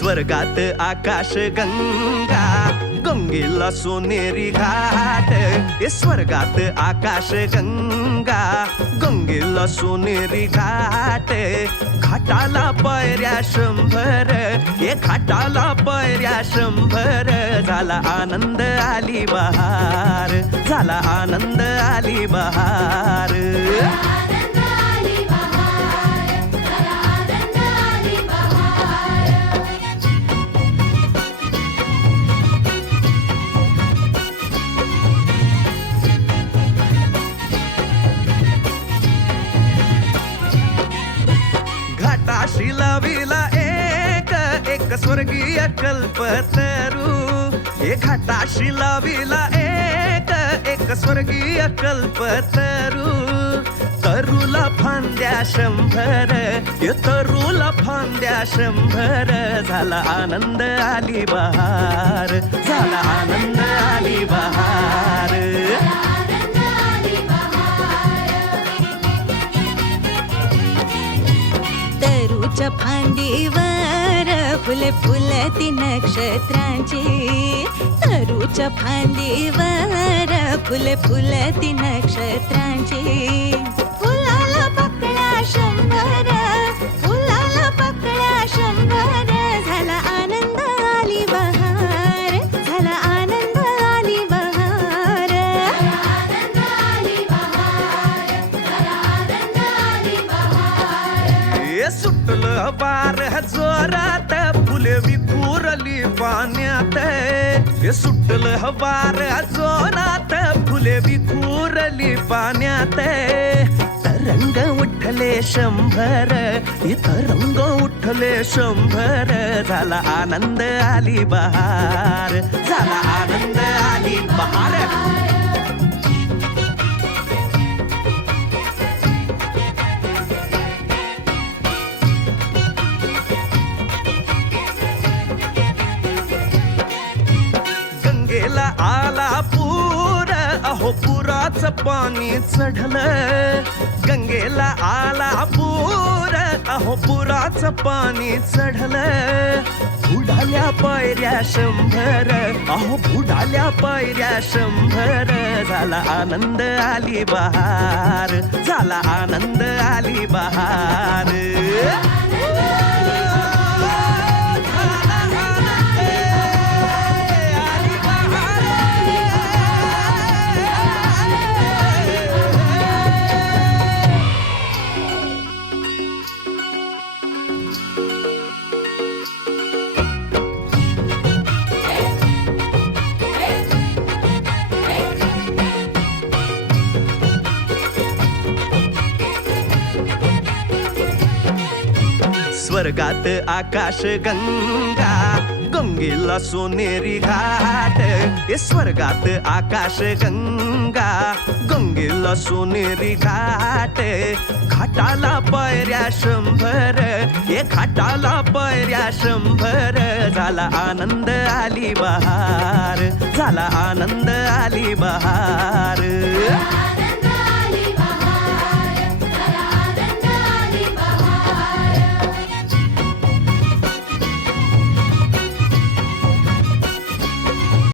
स्वर्गात आकाश गंगा गंगेला सोनेरी घाट. हे स्वर्गात आकाश गंगा गंगेला सोनेरी घाट. घाटाला पायऱ्या शंभर हे घाटाला पायऱ्या शंभर. झाला आनंद आली बहार झाला आनंद आली बहार. स्वर्गीय कल्पतरू हे घाटाशी लाविला एक एक स्वर्गीय कल्पतरू. तरुला फांद्या शंभर ये तरुला फांद्या शंभर झाला आनंद आली बहार झाला आनंद आली बहार. फुले फुलती नक्षत्रांची. तरूच्या फांदीवर फुले फुलती नक्षत्रांची. फुलाला पकडा शंभर फुलाला पकडा शंभर. झाला आनंद आली बहार झाला आनंद आली बहार. सुटलं बार जोरात विखुरली पाण्यात. हे सुटलं बार जोरात फुले विखुरली पाण्यात. तरंग उठले शंभर. इथं तरंग उठले शंभर. झाला आनंद आली बहार. झाला आनंद आली बहार. गंगेला आला पूर. अहो पुराच पाणी चढलं. गंगेला आला पूर. अहो पुराच पाणी चढलं. बुडाल्या पायऱ्या शंभर. अहो बुडाल्या पायऱ्या शंभर. झाला आनंद आली बहार. झाला आनंद आली बहार. स्वर्गात आकाश गंगा गंगेला सोनेरी घाट. हे स्वर्गात आकाश गंगा गंगेला सोनेरी घाट. घाटाला पायऱ्या शंभर हे घाटाला पायऱ्या शंभर. झाला आनंद आली बहार झाला आनंद आली बहार.